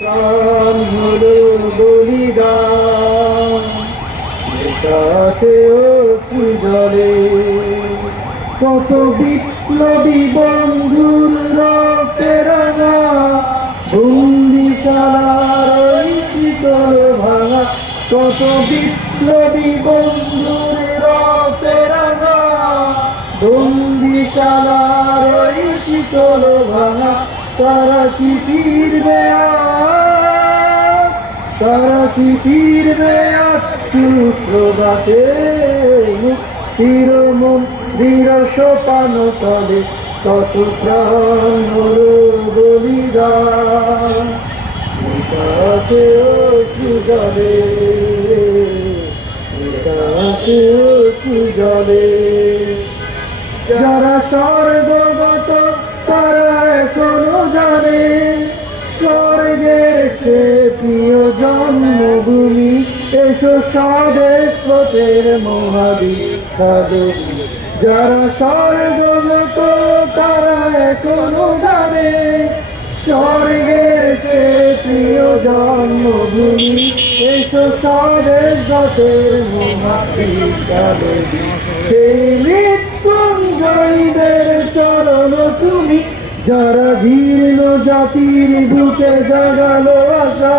প্রাণ হলো বলিদান, আছে অশ্রু জলে। কত বিপ্লবী বন্ধুর রক্তের রাঙা বন্দিশালার শীতল ভাঙা। কত বিপ্লবী বন্ধুর রক্তের রাঙা বন্দিশালার শীতল ভাঙা। তারা কি ফিরবে আজ, তারা কি ফিরবে আজ সুপ্রভাতে? মুক্তির মন্দির সোপান তলে কত প্রাণ হলো বলিদান, আছে অশ্রু জলে, আছে অশ্রু জলে। যারা স্বর্গগত তারা এখনো জানে স্বর্গের চেয়ে প্রিয় জন্মভূমি। এসো স্বদেশ পথের মহাবিখ্যাত। যারা স্বর্গগত তারা এখনো জানে স্বর্গের চেয়ে প্রিয় জন্মভূমি। এসো স্বদেশ পথের মহাবিখ্যাত। সেই মৃত্যুঞ্জয়ীদের চরণ তুমি, যারা জীর্ণ জাতির বুকে জাগালো আশা।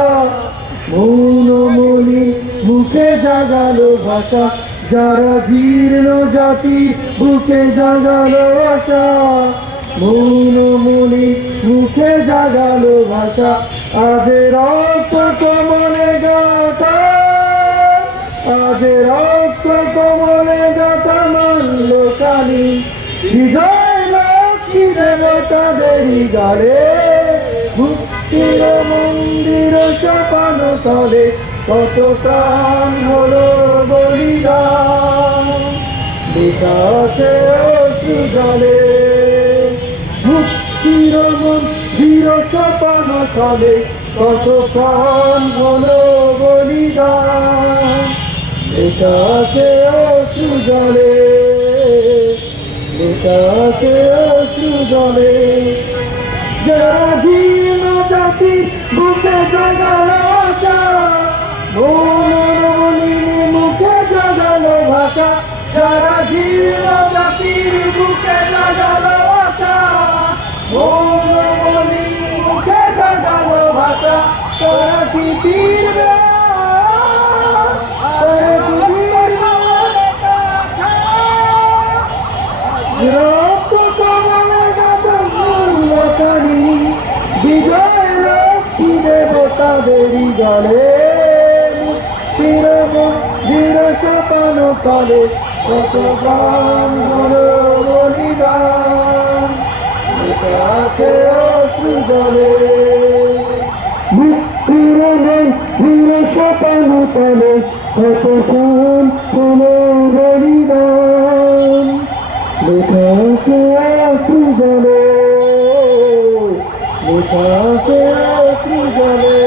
মৌনমণি মুখে জাগালো ভাষা, যারা জীর্ণ জাতির বুকে জাগালো আশা। মৌনমণি মুখে জাগালো ভাষা। আজ রক্ত কমলে গাথা, আজ রক্ত কমলে গাথা মানল কালী। বিজয় লক্ষ্মী দেবতাদেরই গালে, মুক্তির মন্দির সোপান তলে কত প্রাণ হলো বলিদান, আছে অশ্রু জলে। মুক্তির মন্দির সোপান তলে কত প্রাণ হলো বলিদান, আছে অশ্রু জলে, আছে অশ্রু জলে। যারা জীর্ণ জাতি বুকে জাগালো আশা, মৌনমণি মুখে জাগালো ভাষা। যারা জীর্ণ জাতির বুকে জাগালো আশা, মৌনমণি মুখে জাগালো ভাষা। তারা কি ফিরবে, তারা কি ফিরবে? রক্ত কমলে গাথা মানল কালী। বিজয় লক্ষ্মী দেবতাদেরই গলে, মুক্তির মন্দির সোপান তলে কত প্রাণ হলো বলিদান, আছে অশ্রু জলে। মুক্তির মন্দির সোপান তলে কত প্রাণ হলো বলিদান, আছে অশ্রু জলে, আছে অশ্রু জলে।